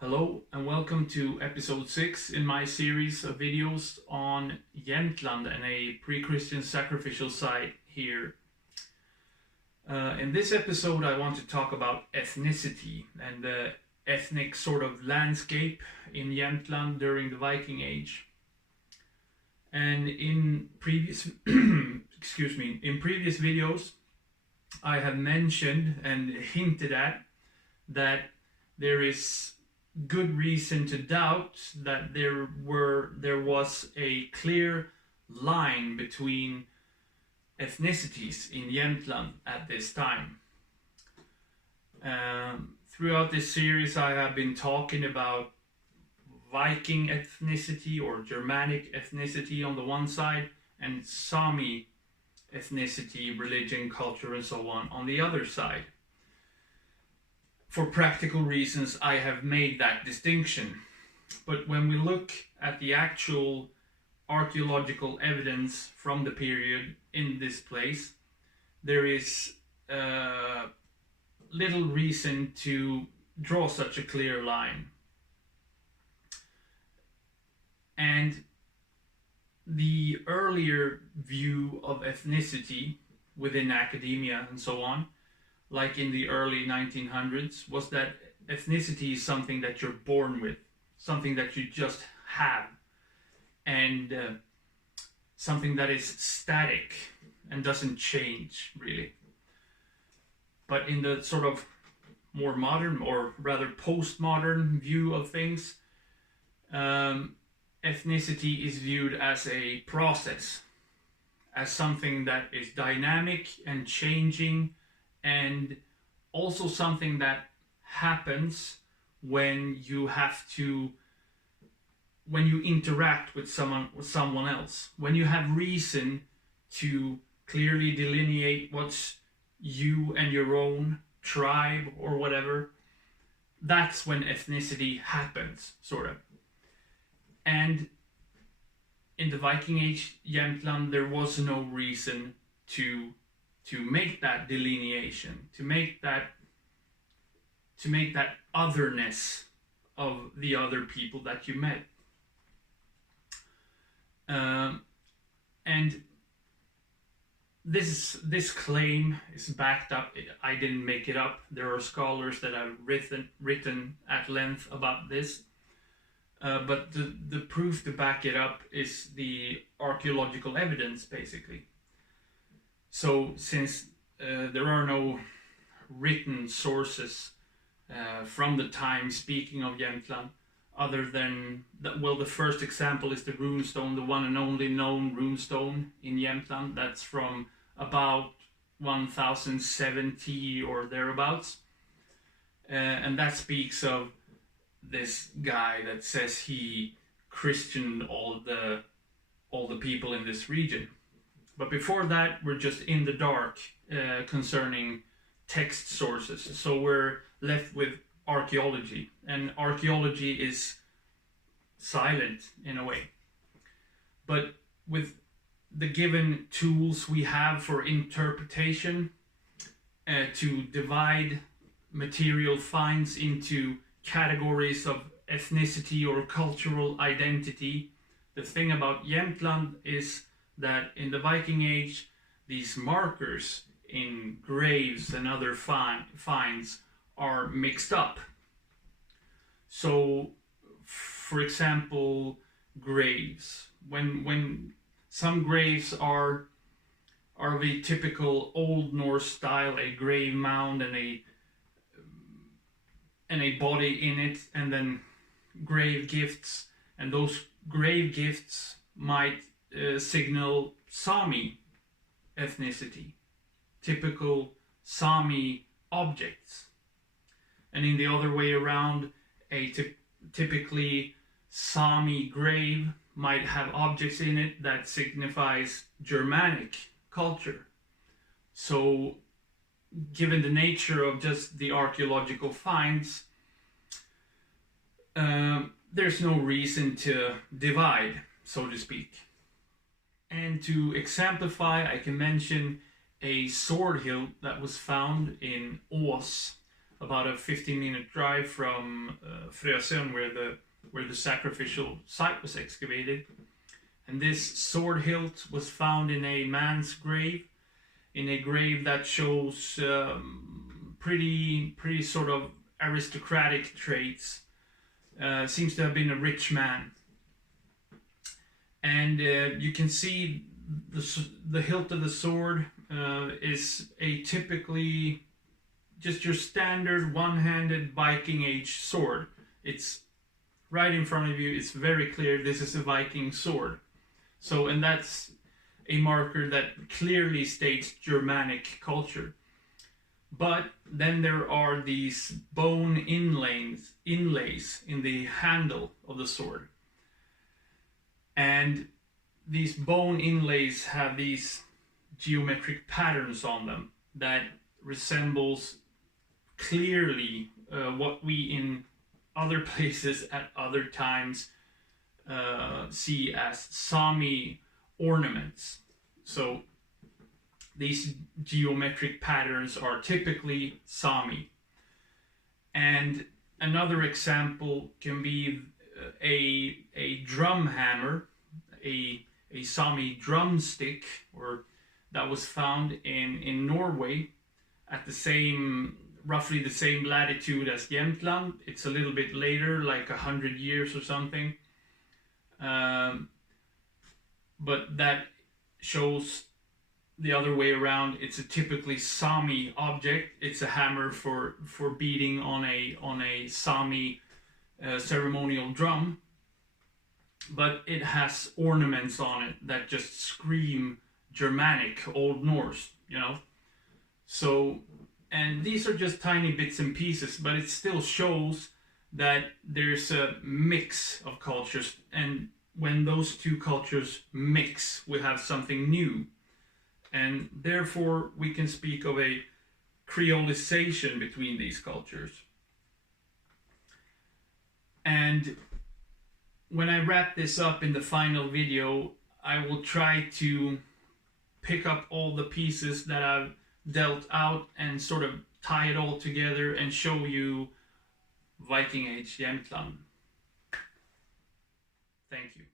Hello and welcome to episode 6 in my series of videos on Jämtland and a pre-Christian sacrificial site here. In this episode I want to talk about ethnicity and the ethnic sort of landscape in Jämtland during the Viking Age. And in previous in previous videos I have mentioned and hinted at that there is good reason to doubt that there was a clear line between ethnicities in Jämtland at this time. Throughout this series I have been talking about Viking ethnicity or Germanic ethnicity on the one side and Sami ethnicity, religion, culture and so on the other side. For practical reasons, I have made that distinction. But when we look at the actual archeological evidence from the period in this place, there is little reason to draw such a clear line. And the earlier view of ethnicity within academia and so on, like in the early 1900s, was that ethnicity is something that you're born with, something that you just have, and something that is static and doesn't change, really. But in the sort of more modern, or rather postmodern view of things, ethnicity is viewed as a process, as something that is dynamic and changing, and also something that happens when you interact with someone else, when you have reason to clearly delineate what's you and your own tribe or whatever. That's when ethnicity happens, sort of. And in the Viking Age, Jämtland, there was no reason to make that delineation, to make that otherness of the other people that you met. And this claim is backed up. I didn't make it up. There are scholars that have written at length about this. But the proof to back it up is the archeological evidence, basically. So since there are no written sources from the time speaking of Jämtland, other than the first example is the runestone, the one and only known runestone in Jämtland. That's from about 1070 or thereabouts, and that speaks of this guy that says he Christianed all the people in this region. But before that, we're just in the dark concerning text sources. So we're left with archaeology, and archaeology is silent in a way. But with the given tools we have for interpretation, to divide material finds into categories of ethnicity or cultural identity, the thing about Jämtland is that in the Viking Age, these markers in graves and other finds are mixed up. So, for example, graves. When some graves are of a typical Old Norse style, a grave mound and a body in it, and then grave gifts, and those grave gifts might signal Sami ethnicity, typical Sami objects. And in the other way around, a typically Sami grave might have objects in it that signifies Germanic culture. So given the nature of just the archaeological finds, there's no reason to divide, so to speak. And to exemplify, I can mention a sword hilt that was found in Ås, about a 15-minute drive from Frösön, where the sacrificial site was excavated. And this sword hilt was found in a man's grave, in a grave that shows pretty sort of aristocratic traits. Seems to have been a rich man. And you can see the hilt of the sword is a typically just your standard one-handed Viking age sword. It's right in front of you. It's very clear this is a Viking sword. So, and that's a marker that clearly states Germanic culture. But then there are these bone inlays in the handle of the sword. And these bone inlays have these geometric patterns on them that resembles clearly what we in other places at other times see as sami ornaments. So these geometric patterns are typically sami. And another example can be a drum hammer, a sami drumstick, or that was found in Norway at roughly the same latitude as Jämtland. It's a little bit later, like 100 years or something. But that shows the other way around. It's a typically Sami object. It's a hammer for beating on a Sami ceremonial drum, but it has ornaments on it that just scream Germanic, Old Norse, you know. So, and these are just tiny bits and pieces, but it still shows that there's a mix of cultures, and when those two cultures mix, we have something new. And therefore, we can speak of a creolization between these cultures. And when I wrap this up in the final video, I will try to pick up all the pieces that I've dealt out and sort of tie it all together and show you Viking Age Jämtland. Thank you.